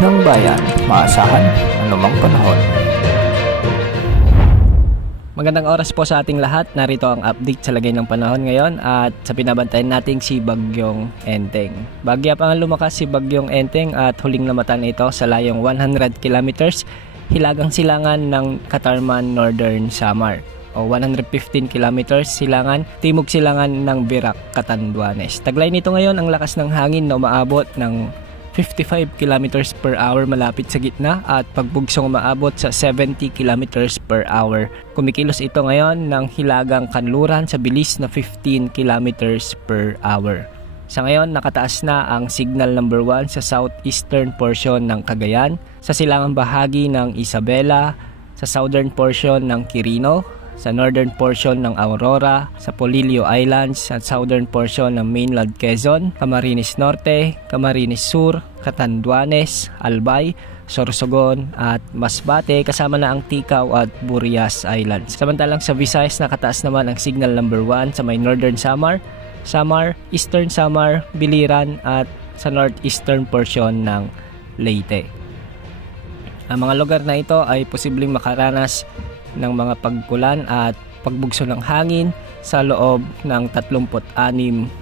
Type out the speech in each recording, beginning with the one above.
ng bayan, maasahan anumang panahon. Magandang oras po sa ating lahat. Narito ang update sa lagay ng panahon ngayon at sa binabantayan nating si Bagyong Enteng. Bagya pa nga lumakas si Bagyong Enteng at huling namatan ito sa layong 100 kilometers hilagang silangan ng Katarman Northern Samar o 115 kilometers silangan timog silangan ng Virac, Catanduanes. Taglay nito ngayon ang lakas ng hangin na umaabot ng 55 kilometers per hour malapit sa gitna at pagbugsong umaabot sa 70 kilometers per hour. Kumikilos ito ngayon ng hilagang kanluran sa bilis na 15 kilometers per hour. Sa ngayon, nakataas na ang signal number 1 sa southeastern portion ng Cagayan, sa silangang bahagi ng Isabela, sa southern portion ng Quirino, sa northern portion ng Aurora, sa Polillo Islands, at southern portion ng mainland Quezon, Camarines Norte, Camarines Sur, Catanduanes, Albay, Sorsogon at Masbate kasama na ang Ticao at Burias Islands. Samantalang sa Visayas nakataas naman ang signal number 1 sa may northern Samar, Eastern Samar, Biliran at sa northeastern portion ng Leyte. Ang mga lugar na ito ay posibleng makaranas ng mga pagkulan at pagbugso ng hangin sa loob ng 36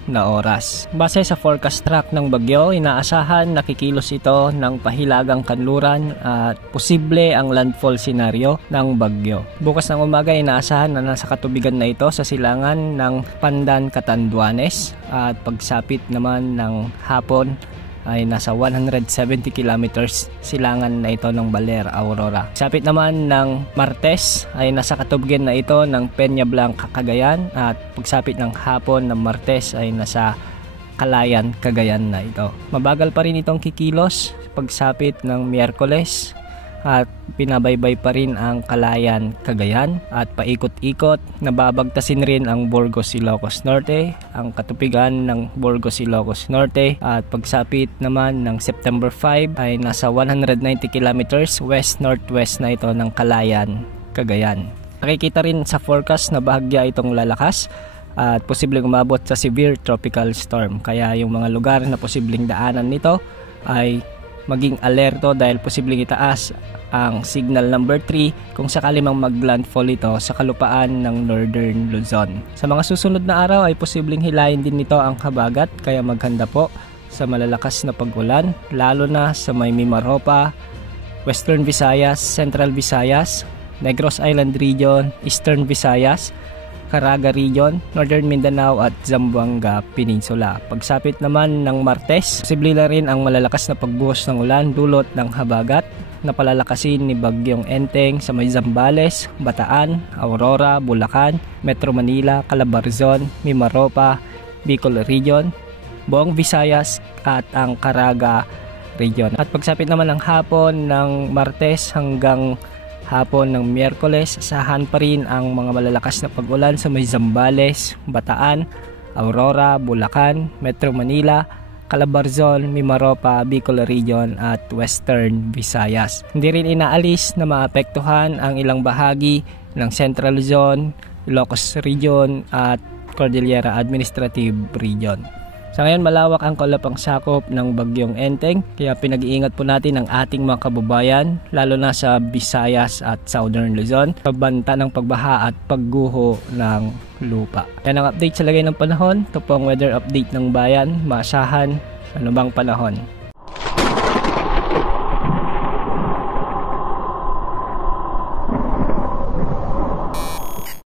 na oras. Base sa forecast track ng bagyo, inaasahan nakikilos ito ng pahilagang kanluran at posible ang landfall scenario ng bagyo. Bukas ng umaga, inaasahan na nasa katubigan na ito sa silangan ng Pandan, Catanduanes at pagsapit naman ng hapon ay nasa 170 kilometers silangan na ito ng Baler, Aurora. Sapit naman ng Martes ay nasa katubigan na ito ng Peña Blanca, Cagayan at pagsapit ng hapon ng Martes ay nasa Calayan, Cagayan na ito. Mabagal pa rin itong kikilos pagsapit ng Miyerkules at pinabaybay pa rin ang Calayan, Cagayan at paikot-ikot nababagtasin rin ang Burgos, Ilocos Norte, ang katubigan ng Burgos, Ilocos Norte at pagsapit naman ng September 5 ay nasa 190 kilometers west-northwest na ito ng Calayan, Cagayan. Nakikita rin sa forecast na bahagya itong lalakas at posibleng umabot sa severe tropical storm, kaya yung mga lugar na posibleng daanan nito ay maging alerto dahil posibleng itaas ang signal number 3 kung sakali mang maglandfall ito sa kalupaan ng Northern Luzon. Sa mga susunod na araw ay posibleng hilahin din nito ang habagat, kaya maghanda po sa malalakas na pag-ulan lalo na sa may Mimaropa, Western Visayas, Central Visayas, Negros Island Region, Eastern Visayas, Caraga Region, Northern Mindanao at Zamboanga Peninsula. Pagsapit naman ng Martes, posible na rin ang malalakas na pagbuhos ng ulan dulot ng habagat na palalakasin ni Bagyong Enteng sa may Zambales, Bataan, Aurora, Bulacan, Metro Manila, Calabarzon, Mimaropa, Bicol Region, buong Visayas at ang Caraga Region. At pagsapit naman ng hapon ng Martes hanggang hapon ng Miyerkules, asahan pa rin ang mga malalakas na pag-ulan sa may Zambales, Bataan, Aurora, Bulacan, Metro Manila, Calabarzon, Mimaropa, Bicol Region at Western Visayas. Hindi rin inaalis na maapektuhan ang ilang bahagi ng Central Luzon, Ilocos Region at Cordillera Administrative Region. Sa ngayon, malawak ang kalapang sakop ng Bagyong Enteng, kaya pinag-iingat po natin ang ating mga kababayan, lalo na sa Visayas at Southern Luzon, sa banta ng pagbaha at pagguho ng lupa. Yan ang update sa lagay ng panahon. Ito po ang weather update ng bayan, maasahan anumang panahon.